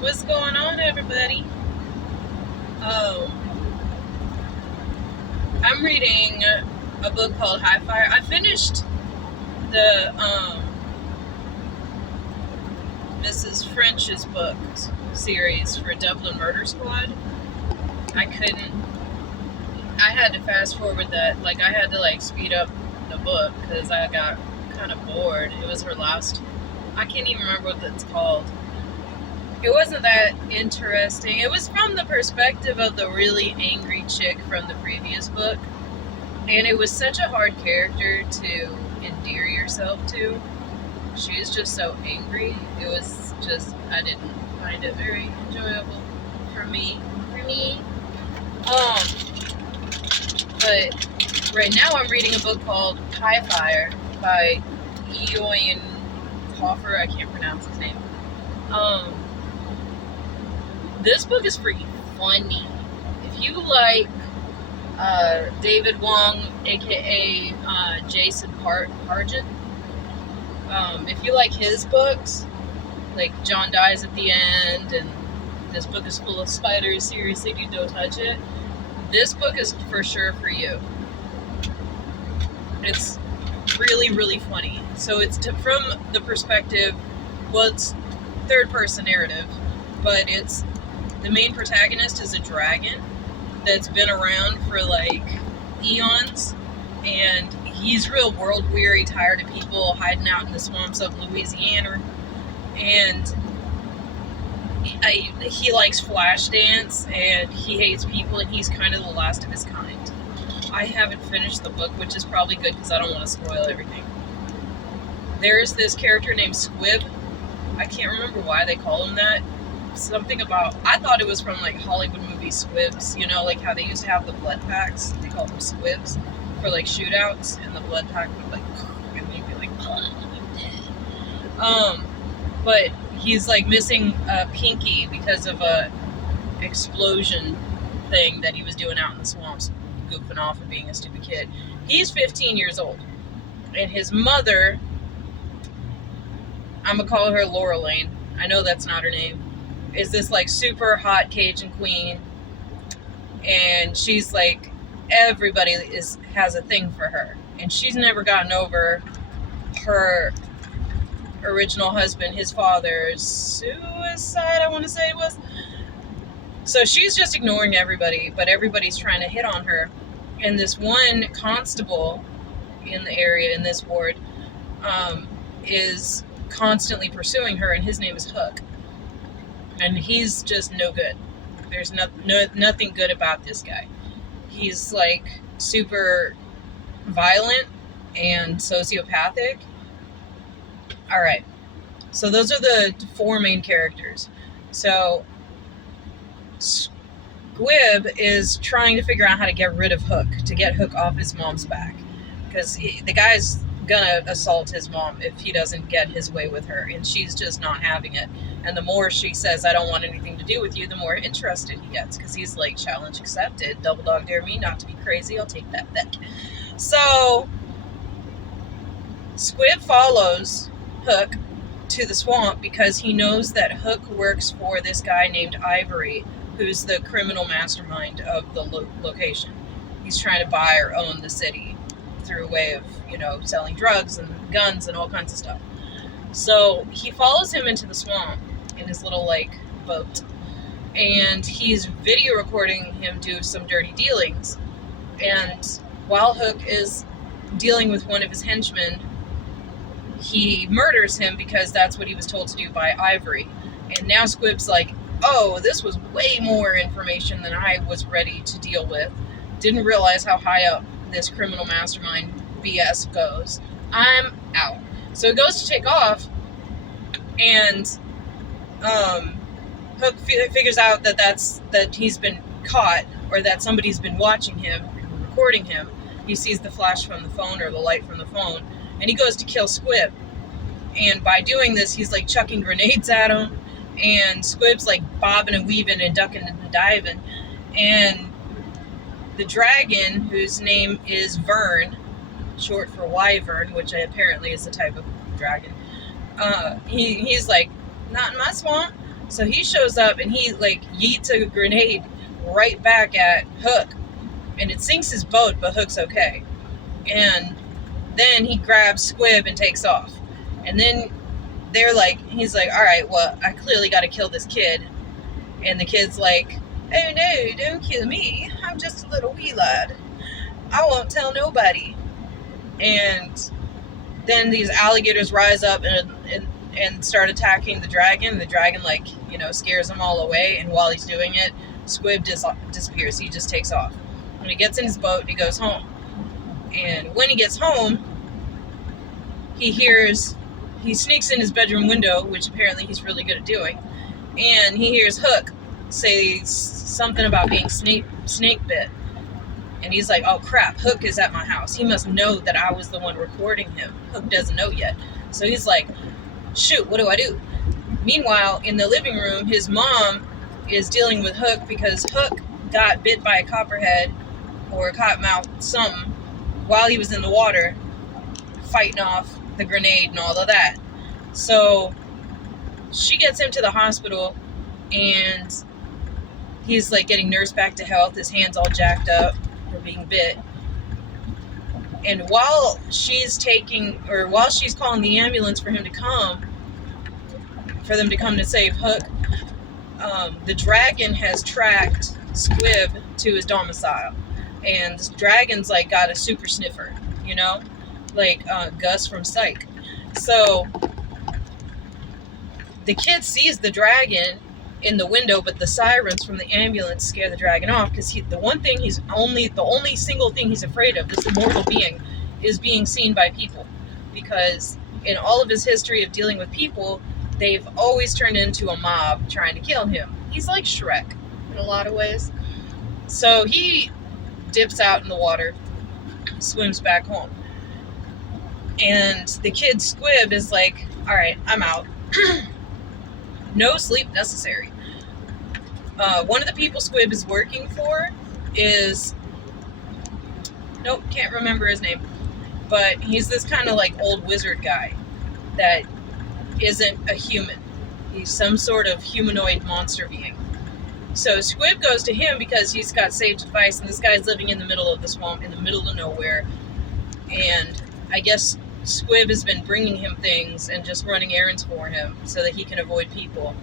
What's going on, everybody? Oh, I'm reading a book called Highfire. I finished the Mrs. French's book series for Dublin Murder Squad. I couldn't. I had to fast forward that. Like, I had to speed up the book because I got kind of bored. It was her last. I can't even remember what it's called. It wasn't that interesting. It was from the perspective of the really angry chick from the previous book. And it was such a hard character to endear yourself to. She is just so angry. It was just, I didn't find it very enjoyable for me. But right now I'm reading a book called Highfire by Eoin Colfer. I can't pronounce his name. This book is pretty funny. If you like David Wong, aka Jason Pargin, if you like his books, like John Dies at the End, and This Book is Full of Spiders, seriously, dude, don't touch it. This book is for sure for you. It's really, really funny. So it's from the perspective, well, it's third-person narrative, but it's the main protagonist is a dragon that's been around for eons, and he's real world weary, tired of people hiding out in the swamps of Louisiana, and he likes flash dance, and he hates people, and he's kind of the last of his kind. I haven't finished the book, which is probably good because I don't want to spoil everything. There's this character named Squib. I can't remember why they call him that. Something about, I thought it was from Hollywood movie Squibs, like how they used to have the blood packs. They called them Squibs for shootouts, and the blood pack would and they'd be like, oh, I'm dead. But he's missing a pinky because of a explosion thing that he was doing out in the swamps, goofing off and being a stupid kid. He's 15 years old, and his mother, I'm gonna call her Laureline, I know that's not her name, is this super hot Cajun queen, and she's everybody has a thing for her, and she's never gotten over her original husband, his father's suicide, I want to say it was. So she's just ignoring everybody, but everybody's trying to hit on her, and this one constable in the area, in this ward, is constantly pursuing her, and his name is Hook. And he's just no good. There's nothing good about this guy. He's super violent and sociopathic. Alright, so those are the four main characters. So Squib is trying to figure out how to get rid of Hook, to get Hook off his mom's back, because the guy's gonna assault his mom if he doesn't get his way with her, and she's just not having it. And the more she says, I don't want anything to do with you, the more interested he gets, because he's challenge accepted, double dog dare me not to be crazy, I'll take that bet. So Squib follows Hook to the swamp because he knows that Hook works for this guy named Ivory, who's the criminal mastermind of the location. He's trying to buy or own the city through a way of, selling drugs and guns and all kinds of stuff. So he follows him into the swamp in his little boat, and he's video recording him do some dirty dealings. And while Hook is dealing with one of his henchmen, he murders him because that's what he was told to do by Ivory. And now Squib's oh, this was way more information than I was ready to deal with. Didn't realize how high up this criminal mastermind BS goes. I'm out. So he goes to take off, and Hook figures out that he's been caught, or that somebody's been watching him, recording him. He sees the flash from the phone, or the light from the phone, and he goes to kill Squib. And by doing this, he's chucking grenades at him, and Squib's bobbing and weaving and ducking and diving. And the dragon, whose name is Vern, short for wyvern, which apparently is a type of dragon, he's not in my swamp. So he shows up and he like yeets a grenade right back at Hook, and it sinks his boat, but Hook's okay. And then he grabs Squib and takes off. And then he's like, all right, well, I clearly got to kill this kid. And the kid's like, oh no, don't kill me. I'm just a little wee lad. I won't tell nobody. And then these alligators rise up and start attacking the dragon. The dragon, scares them all away. And while he's doing it, Squib disappears. He just takes off. When he gets in his boat, he goes home. And when he gets home, he sneaks in his bedroom window, which apparently he's really good at doing. And he hears Hook say something about being snake bit. And he's like, oh crap, Hook is at my house. He must know that I was the one recording him. Hook doesn't know yet. So he's like, shoot, what do I do? Meanwhile, in the living room, his mom is dealing with Hook because Hook got bit by a copperhead or a cottonmouth something while he was in the water fighting off the grenade and all of that. So she gets him to the hospital and he's like getting nursed back to health. His hand's all jacked up for being bit. And while she's calling the ambulance for them to come to save Hook, the dragon has tracked Squib to his domicile. And this dragon's like got a super sniffer, like Gus from Psych. So the kid sees the dragon in the window, but the sirens from the ambulance scare the dragon off because the only single thing he's afraid of, this immortal being, is being seen by people. Because in all of his history of dealing with people, they've always turned into a mob trying to kill him. He's like Shrek in a lot of ways. So he dips out in the water, swims back home. And the kid Squib is like, all right, I'm out. No sleep necessary. One of the people Squib is working for is, nope, can't remember his name, but he's this kind of like old wizard guy that isn't a human. He's some sort of humanoid monster being. So Squib goes to him because he's got sage advice, and this guy's living in the middle of the swamp, in the middle of nowhere. And I guess Squib has been bringing him things and just running errands for him so that he can avoid people.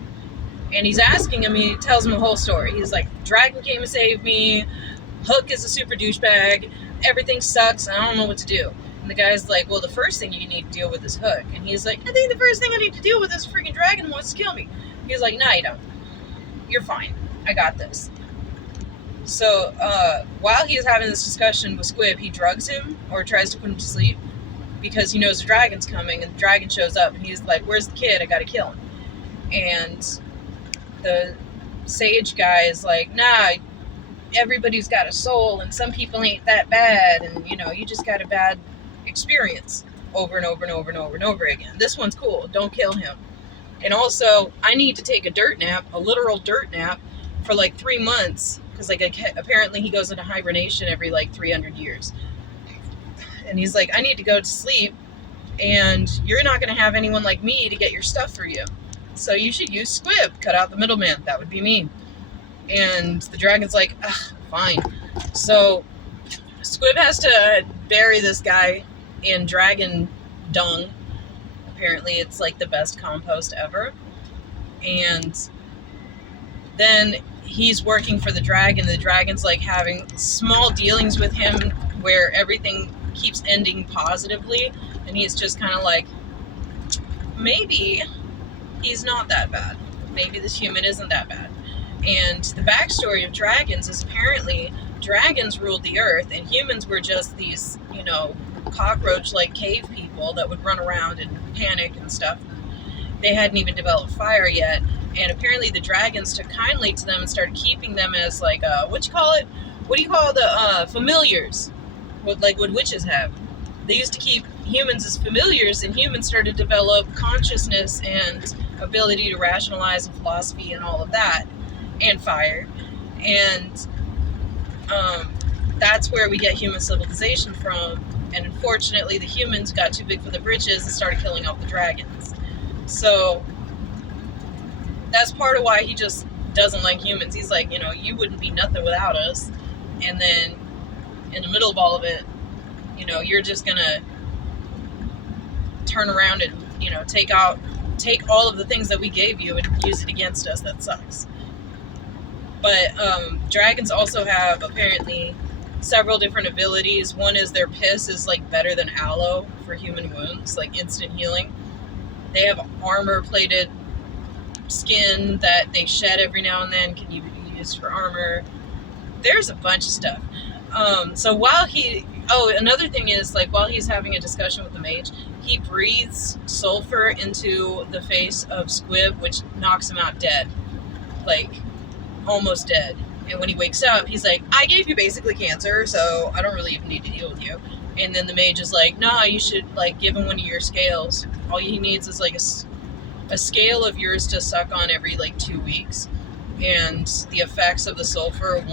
And he's asking him, he tells him the whole story. He's like, dragon came to save me, Hook is a super douchebag, everything sucks, and I don't know what to do. And the guy's like, well, the first thing you need to deal with is Hook. And he's like, I think the first thing I need to deal with is freaking dragon wants to kill me. He's like, no, you don't. You're fine. I got this. So while he's having this discussion with Squib, he drugs him or tries to put him to sleep because he knows the dragon's coming, and the dragon shows up and he's like, where's the kid? I gotta kill him. And the sage guy is like, nah, everybody's got a soul and some people ain't that bad, and you just got a bad experience over and over and over and over and over again. This one's cool. Don't kill him. And also, I need to take a literal dirt nap for like 3 months because apparently he goes into hibernation every 300 years. And he's like, I need to go to sleep, and you're not going to have anyone like me to get your stuff for you. So you should use Squib. Cut out the middleman. That would be me. And the dragon's like, fine. So Squib has to bury this guy in dragon dung. Apparently it's like the best compost ever. And then he's working for the dragon. The dragon's like having small dealings with him where everything keeps ending positively, and he's just kind of like, maybe he's not that bad. Maybe this human isn't that bad. And the backstory of dragons is apparently dragons ruled the earth, and humans were just these, cockroach-like cave people that would run around and panic and stuff. They hadn't even developed fire yet, and apparently the dragons took kindly to them and started keeping them as what do you call the familiars? What witches have. They used to keep humans as familiars, and humans started to develop consciousness and ability to rationalize and philosophy and all of that, and fire. And that's where we get human civilization from. And unfortunately, the humans got too big for the britches and started killing off the dragons. So that's part of why he just doesn't like humans. He's like, you know, you wouldn't be nothing without us. And then in the middle of all of it, you know, you're just gonna turn around and, you know, take all of the things that we gave you and use it against us. That sucks. But dragons also have apparently several different abilities. One is their piss is like better than aloe for human wounds, like instant healing. They have armor-plated skin that they shed every now and then, can be used for armor. There's a bunch of stuff. So while another thing is, like, while he's having a discussion with the mage, he breathes sulfur into the face of Squib, which knocks him out dead. Like, almost dead. And when he wakes up, he's like, I gave you basically cancer, so I don't really even need to deal with you. And then the mage is like, no, you should, like, give him one of your scales. All he needs is, like, a scale of yours to suck on every, like, 2 weeks. And the effects of the sulfur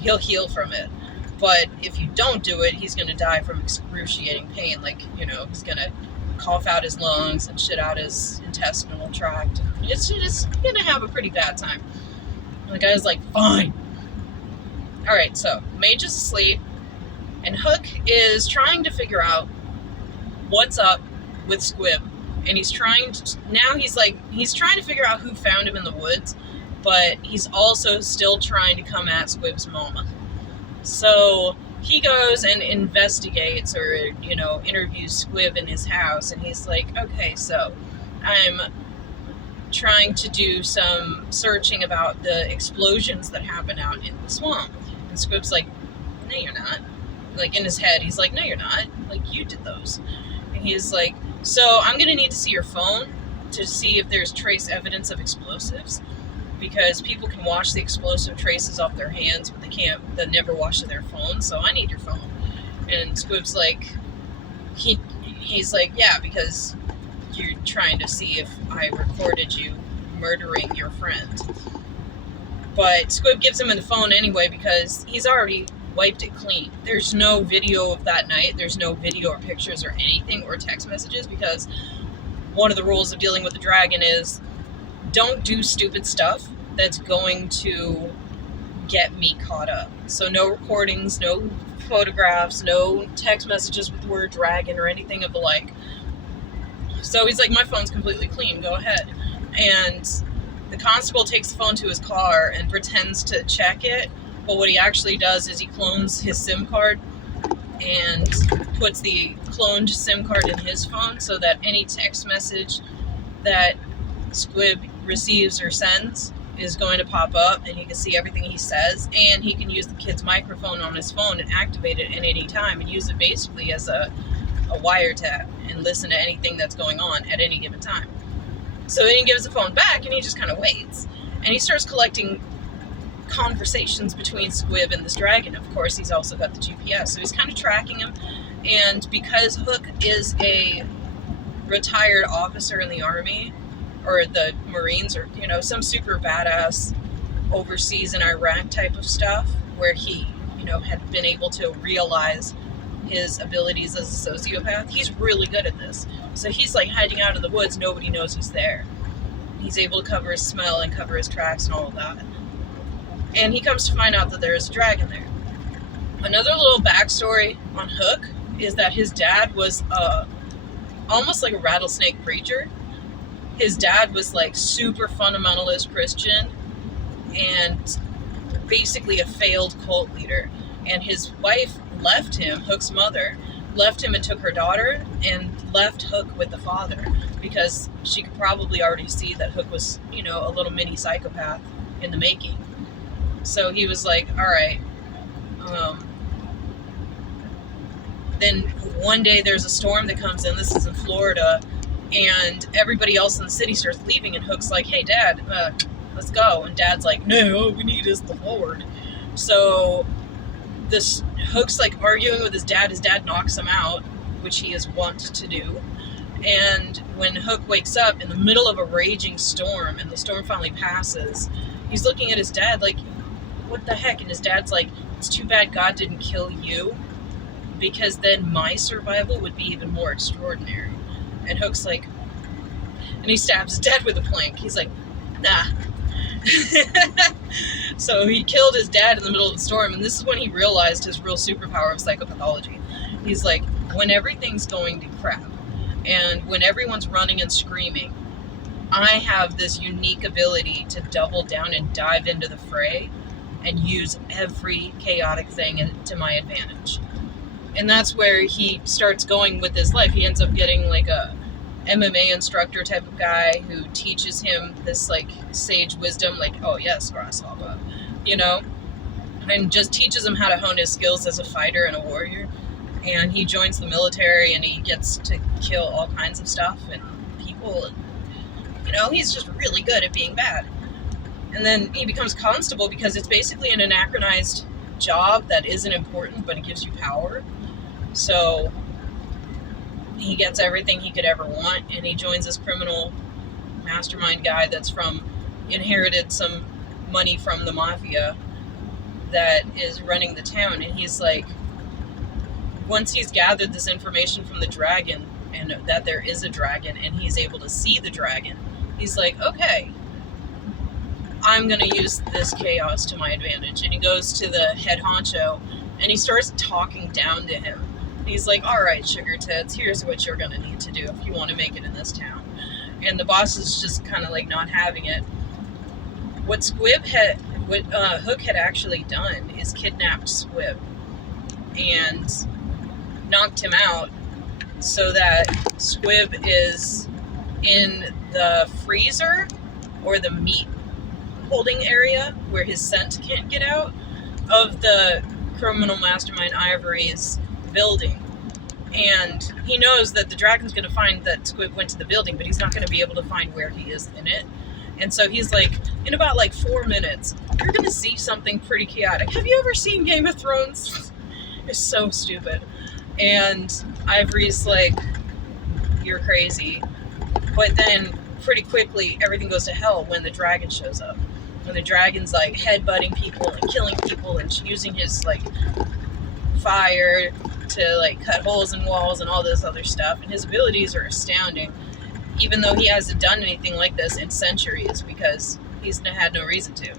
he'll heal from it. But if you don't do it, he's going to die from excruciating pain. Like, you know, he's going to cough out his lungs and shit out his intestinal tract. It's going to have a pretty bad time. And the guy's like, fine. Alright, so mage is asleep, and Hook is trying to figure out what's up with Squib. And he's trying to figure out who found him in the woods, but he's also still trying to come at Squib's mama. So he goes and investigates, or, you know, interviews Squib in his house, and he's like, okay, so I'm trying to do some searching about the explosions that happen out in the swamp. And Squib's like, no, you're not. Like, in his head, he's like, no, you're not. Like, you did those. And he's like, so I'm going to need to see your phone to see if there's trace evidence of explosives, because people can wash the explosive traces off their hands, but they never wash their phone, so I need your phone. And Squib's like, he's like, yeah, because you're trying to see if I recorded you murdering your friend. But Squib gives him the phone anyway, because he's already wiped it clean. There's no video of that night. There's no video or pictures or anything or text messages, because one of the rules of dealing with the dragon is don't do stupid stuff that's going to get me caught up. So no recordings, no photographs, no text messages with the word dragon or anything of the like. So he's like, my phone's completely clean, go ahead. And the constable takes the phone to his car and pretends to check it, but what he actually does is he clones his SIM card and puts the cloned SIM card in his phone, so that any text message that Squib receives or sends is going to pop up, and he can see everything he says, and he can use the kid's microphone on his phone and activate it at any time and use it basically as a wiretap and listen to anything that's going on at any given time. So then he gives the phone back, and he just kind of waits, and he starts collecting conversations between Squib and this dragon. Of course, he's also got the GPS, so he's kind of tracking him. And because Hook is a retired officer in the army, or the Marines, or, you know, some super badass overseas in Iraq type of stuff, where he, you know, had been able to realize his abilities as a sociopath, he's really good at this. So he's like hiding out in the woods, nobody knows he's there. He's able to cover his smell and cover his tracks and all of that. And he comes to find out that there is a dragon there. Another little backstory on Hook is that his dad was almost like a rattlesnake preacher. His dad was like super fundamentalist Christian and basically a failed cult leader. And his wife left him, Hook's mother, left him and took her daughter and left Hook with the father, because she could probably already see that Hook was, you know, a little mini psychopath in the making. So he was like, all right. Then one day there's a storm that comes in. This is in Florida. And everybody else in the city starts leaving. And Hook's like, hey, Dad, let's go. And Dad's like, no, all we need is the Lord. So this Hook's like arguing with his dad. His dad knocks him out, which he is wont to do. And when Hook wakes up in the middle of a raging storm, and the storm finally passes, he's looking at his dad like, what the heck? And his dad's like, it's too bad God didn't kill you, because then my survival would be even more extraordinary. And Hook's like, and he stabs his dad with a plank. He's like, Nah. So he killed his dad in the middle of the storm, and this is when he realized his real superpower of psychopathology. He's like, when everything's going to crap, and when everyone's running and screaming, I have this unique ability to double down and dive into the fray and use every chaotic thing to my advantage. And that's where he starts going with his life. He ends up getting like a MMA instructor type of guy who teaches him this like sage wisdom, like, oh yes, grasshopper, you know, and just teaches him how to hone his skills as a fighter and a warrior. And he joins the military and he gets to kill all kinds of stuff and people. You know, he's just really good at being bad. And then he becomes constable because it's basically an anachronized job that isn't important, but it gives you power. So he gets everything he could ever want, and he joins this criminal mastermind guy that's inherited some money from the mafia that is running the town. And he's like, once he's gathered this information from the dragon, and that there is a dragon, and he's able to see the dragon, he's like, okay, I'm going to use this chaos to my advantage. And he goes to the head honcho, and he starts talking down to him. He's like, all right, sugar tits, here's what you're going to need to do if you want to make it in this town. And the boss is just kind of like not having it. What Hook had actually done is kidnapped Squibb and knocked him out so that Squibb is in the freezer or the meat holding area where his scent can't get out of the criminal mastermind Ivory's building. And he knows that the dragon's going to find that Squibb went to the building, but he's not going to be able to find where he is in it. And so he's like, in about like 4 minutes, you're going to see something pretty chaotic. Have you ever seen Game of Thrones? It's so stupid. And Ivory's like, you're crazy. But then pretty quickly, everything goes to hell when the dragon shows up. When the dragon's like headbutting people and killing people and using his like fire to like cut holes in walls and all this other stuff. And his abilities are astounding, even though he hasn't done anything like this in centuries because he's had no reason to.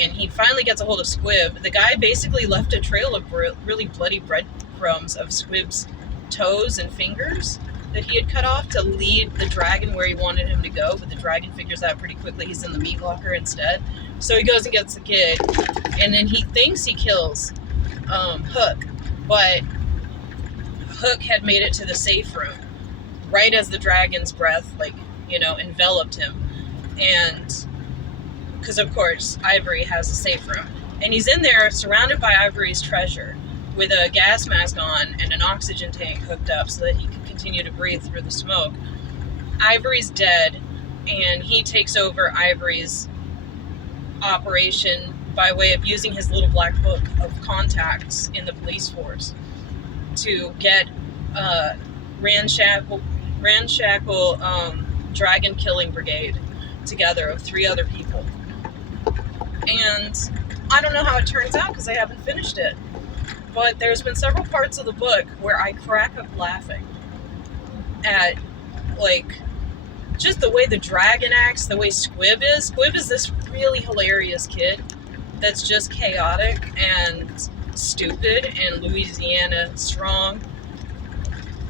And he finally gets a hold of Squibb. The guy basically left a trail of really bloody breadcrumbs of Squibb's toes and fingers that he had cut off to lead the dragon where he wanted him to go, but the dragon figures out pretty quickly he's in the meat locker instead. So he goes and gets the kid, and then he thinks he kills Hook, but Hook had made it to the safe room right as the dragon's breath, like, you know, enveloped him. And because of course Ivory has a safe room, and he's in there surrounded by Ivory's treasure with a gas mask on and an oxygen tank hooked up so that he can continue to breathe through the smoke. Ivory's dead, and he takes over Ivory's operation by way of using his little black book of contacts in the police force to get ramshackle dragon killing brigade together of 3 other people. And I don't know how it turns out because I haven't finished it, but there's been several parts of the book where I crack up laughing at, like, just the way the dragon acts, the way Squibb is. Squibb is this really hilarious kid that's just chaotic and stupid and Louisiana strong.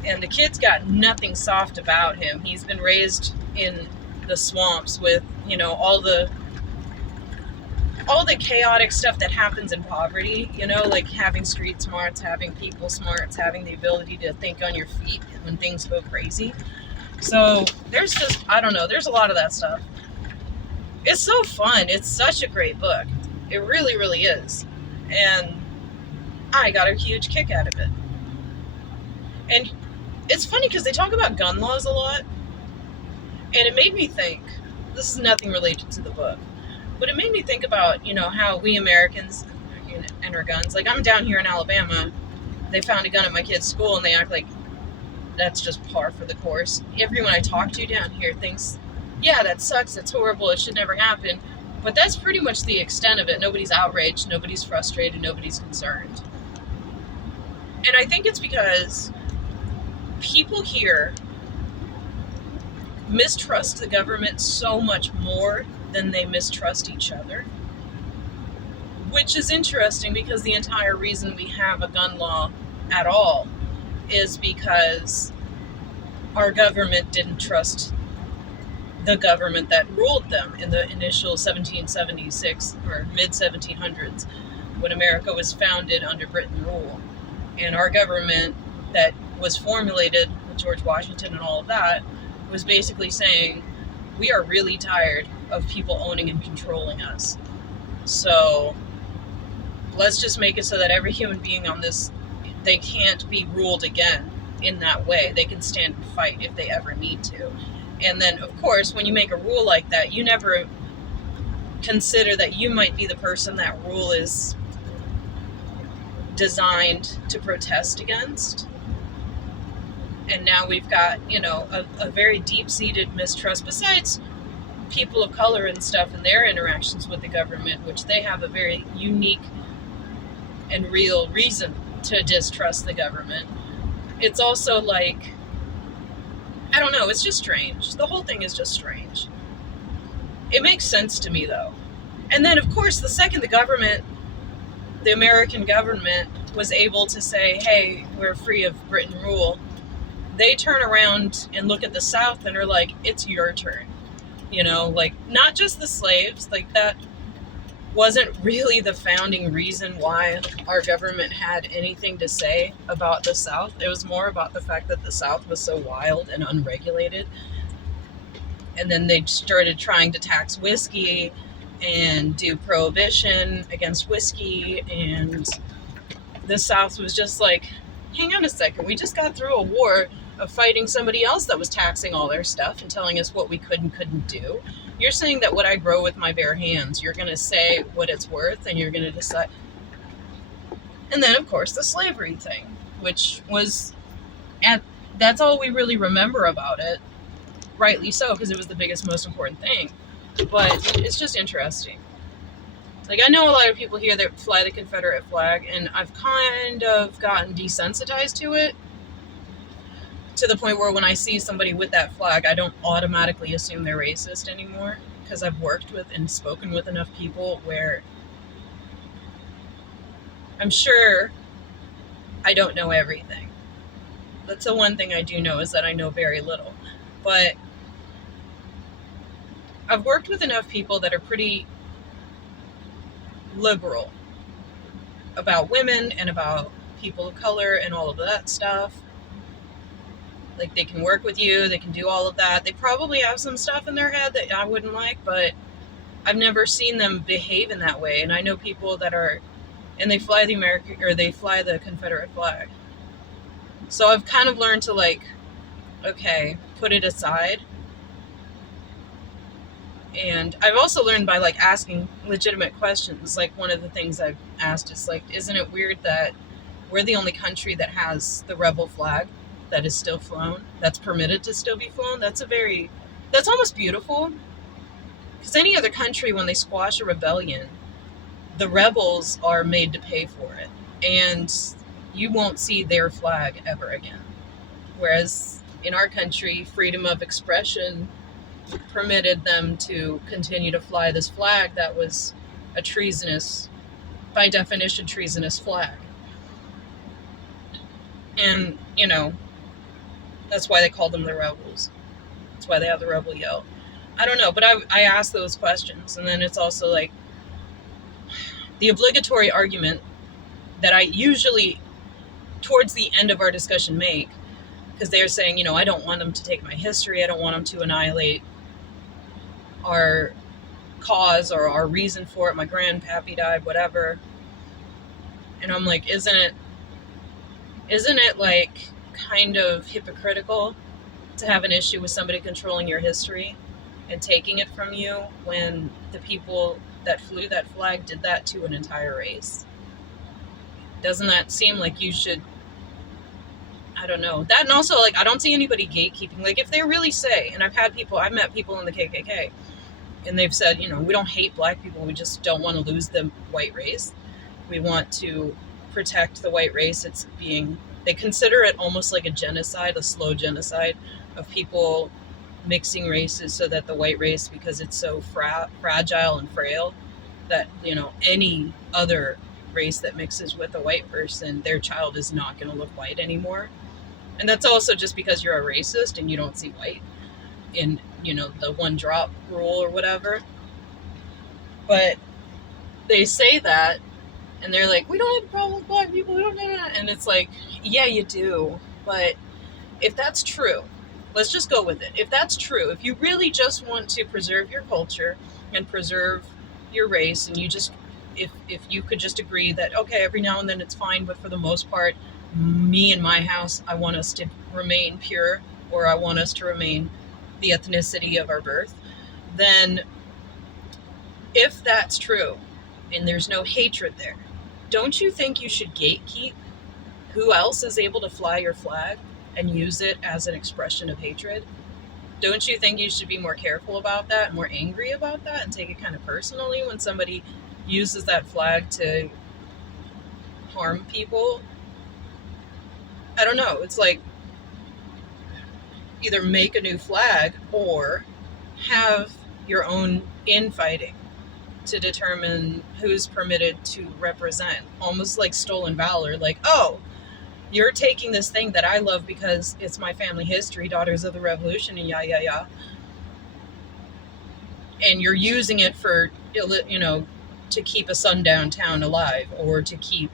And the kid's got nothing soft about him. He's been raised in the swamps with, you know, all the chaotic stuff that happens in poverty, you know, like having street smarts, having people smarts, having the ability to think on your feet when things go crazy. So there's just, I don't know, there's a lot of that stuff. It's so fun. It's such a great book. It really, really is. And I got a huge kick out of it. And it's funny because they talk about gun laws a lot. And it made me think, this is nothing related to the book, but it made me think about, you know, how we Americans and our guns, like I'm down here in Alabama, they found a gun at my kid's school and they act like that's just par for the course. Everyone I talk to down here thinks, yeah, that sucks, that's horrible, it should never happen. But that's pretty much the extent of it. Nobody's outraged, nobody's frustrated, nobody's concerned. And I think it's because people here mistrust the government so much more than they mistrust each other. Which is interesting because the entire reason we have a gun law at all is because our government didn't trust the government that ruled them in the initial 1776 or mid 1700s when America was founded under Britain rule. And our government that was formulated with George Washington and all of that was basically saying, we are really tired of people owning and controlling us. So let's just make it so that every human being on this, they can't be ruled again in that way. They can stand and fight if they ever need to. And then, of course, when you make a rule like that, you never consider that you might be the person that rule is designed to protest against. And now we've got, a very deep-seated mistrust, besides people of color and stuff and their interactions with the government, which they have a very unique and real reason to distrust the government. It's also like, I don't know, it's just strange. The whole thing is just strange. It makes sense to me, though. And then, of course, the second the American government was able to say, hey, we're free of Britain rule, they turn around and look at the South and are like, it's your turn. Not just the slaves, that wasn't really the founding reason why our government had anything to say about the South. It was more about the fact that the South was so wild and unregulated. And then they started trying to tax whiskey and do prohibition against whiskey. And the South was just like, hang on a second, we just got through a war of fighting somebody else that was taxing all their stuff and telling us what we could and couldn't do. You're saying that what I grow with my bare hands, you're going to say what it's worth and you're going to decide. And then, of course, the slavery thing, which was, that's all we really remember about it. Rightly so, because it was the biggest, most important thing. But it's just interesting. I know a lot of people here that fly the Confederate flag, and I've kind of gotten desensitized to it, to the point where when I see somebody with that flag, I don't automatically assume they're racist anymore, because I've worked with and spoken with enough people where I'm sure I don't know everything. That's the one thing I do know, is that I know very little. But I've worked with enough people that are pretty liberal about women and about people of color and all of that stuff. They can work with you, they can do all of that. They probably have some stuff in their head that I wouldn't like, but I've never seen them behave in that way. And I know people that are, and they fly the Confederate flag. So I've kind of learned to okay, put it aside. And I've also learned by asking legitimate questions. One of the things I've asked is isn't it weird that we're the only country that has the rebel flag that is still flown, that's permitted to still be flown? That's almost beautiful. Because any other country, when they squash a rebellion, the rebels are made to pay for it. And you won't see their flag ever again. Whereas in our country, freedom of expression permitted them to continue to fly this flag that was a treasonous, by definition, treasonous flag. And, that's why they called them the rebels. That's why they have the rebel yell. I don't know, but I ask those questions. And then it's also the obligatory argument that I usually, towards the end of our discussion, make, because they're saying, I don't want them to take my history. I don't want them to annihilate our cause or our reason for it. My grandpappy died, whatever. And I'm like, isn't it kind of hypocritical to have an issue with somebody controlling your history and taking it from you when the people that flew that flag did that to an entire race? Doesn't that seem like you should, I don't know. That, and also I don't see anybody gatekeeping. If they really say, and I've met people in the KKK, and they've said, we don't hate black people, we just don't want to lose the white race. We want to protect the white race. They consider it almost like a genocide, a slow genocide of people mixing races so that the white race, because it's so fragile and frail, that, you know, any other race that mixes with a white person, their child is not going to look white anymore. And that's also just because you're a racist and you don't see white in, you know, the one drop rule or whatever. But they say that, and they're like, we don't have a problem with black people, we don't know that. And it's like, yeah, you do. But if that's true, let's just go with it. If that's true, if you really just want to preserve your culture and preserve your race, and you just, if you could just agree that, okay, every now and then it's fine, but for the most part, me and my house, I want us to remain pure, or I want us to remain the ethnicity of our birth, then if that's true and there's no hatred there, don't you think you should gatekeep who else is able to fly your flag and use it as an expression of hatred? Don't you think you should be more careful about that and more angry about that and take it kind of personally when somebody uses that flag to harm people? I don't know. It's like, either make a new flag or have your own infighting to determine who's permitted to represent. Almost like stolen valor. Like, oh, you're taking this thing that I love because it's my family history, Daughters of the Revolution, and yeah. And you're using it for, you know, to keep a sundown town alive or to keep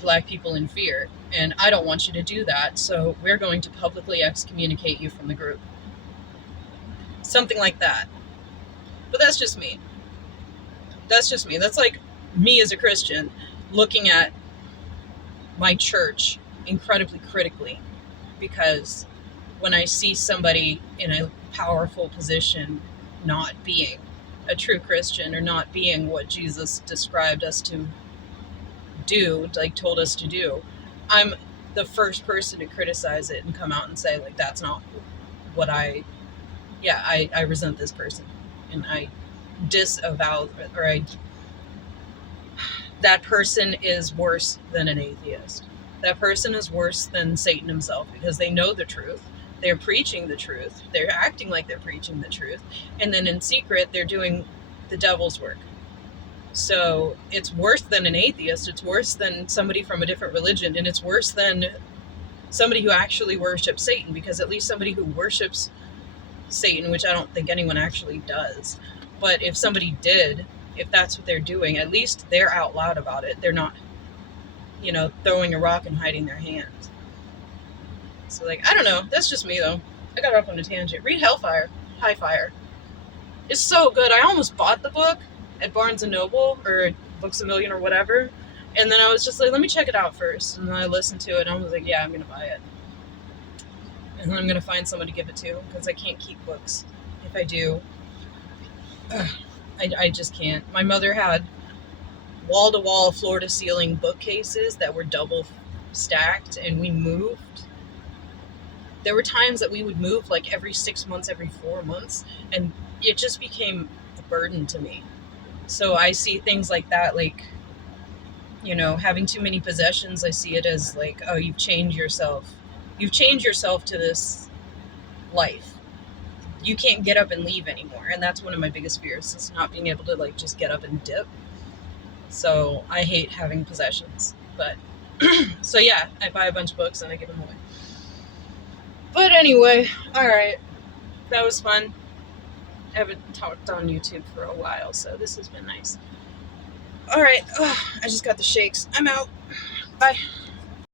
black people in fear. And I don't want you to do that, so we're going to publicly excommunicate you from the group. Something like that. But that's just me. That's just me. That's like me as a Christian looking at my church incredibly critically, because when I see somebody in a powerful position not being a true Christian or not being what Jesus described us to do, like told us to do, I'm the first person to criticize it and come out and say, like, that's not what I resent this person and I disavow, or that person is worse than an atheist. That person is worse than Satan himself, because they know the truth. They're preaching the truth. They're acting like they're preaching the truth. And then in secret, they're doing the devil's work. So it's worse than an atheist. It's worse than somebody from a different religion. And it's worse than somebody who actually worships Satan, because at least somebody who worships Satan, which I don't think anyone actually does, but if somebody did, if that's what they're doing, at least they're out loud about it. They're not, you know, throwing a rock and hiding their hands. So, like, I don't know. That's just me, though. I got off on a tangent. Read Highfire. It's so good. I almost bought the book at Barnes & Noble or Books A Million or whatever. And then I was just like, let me check it out first. And then I listened to it and I was like, yeah, I'm going to buy it. And then I'm going to find someone to give it to, because I can't keep books. If I do, I just can't. My mother had wall-to-wall, floor-to-ceiling bookcases that were double stacked, and we moved. There were times that we would move like every 6 months, every 4 months, and it just became a burden to me. So I see things like that, like, you know, having too many possessions, I see it as like, oh, you've changed yourself. You've changed yourself to this life. You can't get up and leave anymore. And that's one of my biggest fears, is not being able to, like, just get up and dip. So I hate having possessions. But, so yeah, I buy a bunch of books and I give them away. But anyway, alright. That was fun. I haven't talked on YouTube for a while, so this has been nice. Alright, I just got the shakes. I'm out. Bye.